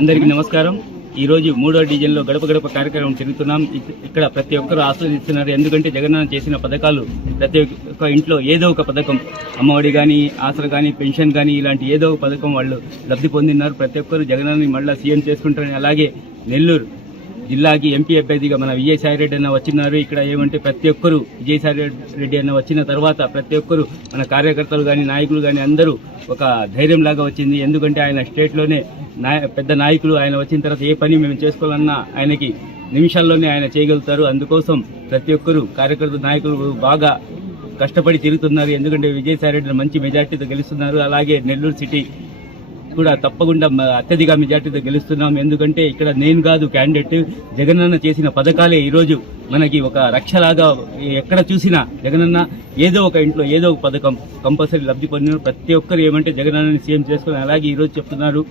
అందరికీ నమస్కారం. ఈ రోజు 3వ డివిజన్లో గడప గడప కార్యక్రమం తిరుగుతున్నాం. ఇక్కడ ప్రతి ఒక్కరు ఆస్వాదిస్తున్నారు. ఎందుకంటే జగనన్న చేసిన పథకాలు ప్రతి ఒక్క ఇంట్లో ఏదో ఒక పథకం, అమ్మఒడి కానీ, ఆసరా కానీ, పెన్షన్ కానీ, ఇలాంటి ఏదో ఒక పథకం వాళ్ళు లబ్ధి పొందినారు. ప్రతి ఒక్కరు జగనన్నని మళ్ళీ సీఎం చేసుకుంటారని. అలాగే నెల్లూరు జిల్లాకి ఎంపీ అభ్యర్థిగా మన విజయసాయిరెడ్డి అన్న వచ్చినారు. ఇక్కడ ఏమంటే ప్రతి ఒక్కరు విజయసాయిరెడ్డి అన్న వచ్చిన తర్వాత ప్రతి ఒక్కరు మన కార్యకర్తలు కానీ, నాయకులు కానీ అందరూ ఒక ధైర్యం లాగా వచ్చింది. ఎందుకంటే ఆయన స్టేట్లోనే పెద్ద నాయకులు. ఆయన వచ్చిన తర్వాత ఏ పని మేము చేసుకోవాలన్నా ఆయనకి నిమిషాల్లోనే ఆయన చేయగలుగుతారు. అందుకోసం ప్రతి ఒక్కరు కార్యకర్త నాయకులు బాగా కష్టపడి తిరుగుతున్నారు. ఎందుకంటే విజయసాయిరెడ్డి మంచి మెజార్టీతో గెలుస్తున్నారు. అలాగే నెల్లూరు సిటీ కూడా తప్పకుండా అత్యధిక మెజార్టీతో గెలుస్తున్నాం. ఎందుకంటే ఇక్కడ నేను కాదు క్యాండిడేట్, జగనన్న చేసిన పథకాలే ఈరోజు మనకి ఒక రక్షలాగా. ఎక్కడ చూసినా జగనన్న ఏదో ఒక ఇంట్లో ఏదో ఒక పథకం కంపల్సరీ లబ్ధి పొందినారు. ప్రతి ఒక్కరు ఏమంటే జగనన్నని సీఎం చేసుకుని. అలాగే ఈరోజు చెప్తున్నారు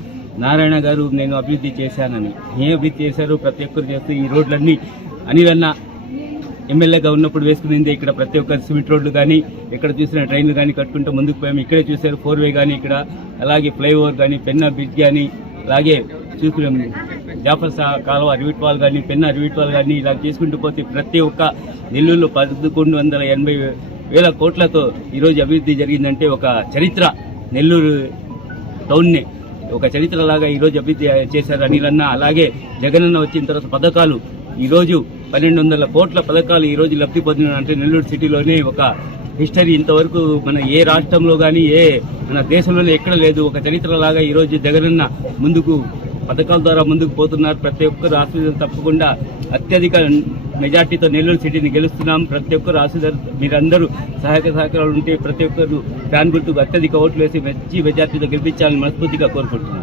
నారాయణ గారు నేను అభివృద్ధి చేశానని. ఏం అభివృద్ధి చేశారు? ప్రతి ఒక్కరు చేస్తూ ఈ రోడ్లన్నీ అనిలన్న ఎమ్మెల్యేగా ఉన్నప్పుడు వేసుకునింది. ఇక్కడ ప్రతి ఒక్క సిమెంట్ రోడ్లు కానీ, ఎక్కడ చూసిన ట్రైన్లు కానీ కట్టుకుంటూ ముందుకు పోయాము. ఇక్కడే చూశారు 4 వే కానీ ఇక్కడ, అలాగే ఫ్లైఓవర్ కానీ, పెన్నా బ్రిడ్జ్ కానీ, అలాగే చూసుకున్నాం జాఫర్ కాలువ రివిట్ వాల్ కానీ, పెన్నా రివిట్ వాల్ కానీ, ఇలా చేసుకుంటూ పోతే ప్రతి ఒక్క నెల్లూరులో 1180,000 కోట్లతో ఈరోజు అభివృద్ధి జరిగిందంటే ఒక చరిత్ర. నెల్లూరు టౌన్నే ఒక చరిత్రలాగా ఈరోజు అభివృద్ధి చేశారు అనిలన్న. అలాగే జగనన్న వచ్చిన తర్వాత పథకాలు ఈరోజు 1200 కోట్ల పథకాలు ఈరోజు లబ్ధి పొందినంటే నెల్లూరు సిటీలోనే ఒక హిస్టరీ. ఇంతవరకు మన ఏ రాష్ట్రంలో కానీ మన దేశంలోనే ఎక్కడ లేదు. ఒక చరిత్రలాగా ఈరోజు జగనన్న ముందుకు పథకాల ద్వారా ముందుకు పోతున్నారు. ప్రతి ఒక్కరు ఆశీర్వాదం తప్పకుండా అత్యధిక మెజార్టీతో నెల్లూరు సిటీని గెలుస్తున్నాం. ప్రతి ఒక్కరు ఆశీర్వాదం మీరందరూ సహాయక సహకారాలు ఉంటే ప్రతి ఒక్కరు ఫ్యాన్ గుర్తుకు అత్యధిక ఓట్లు వేసి మంచి మెజార్టీతో గెలిపించాలని మనస్ఫూర్తిగా కోరుకుంటున్నాం.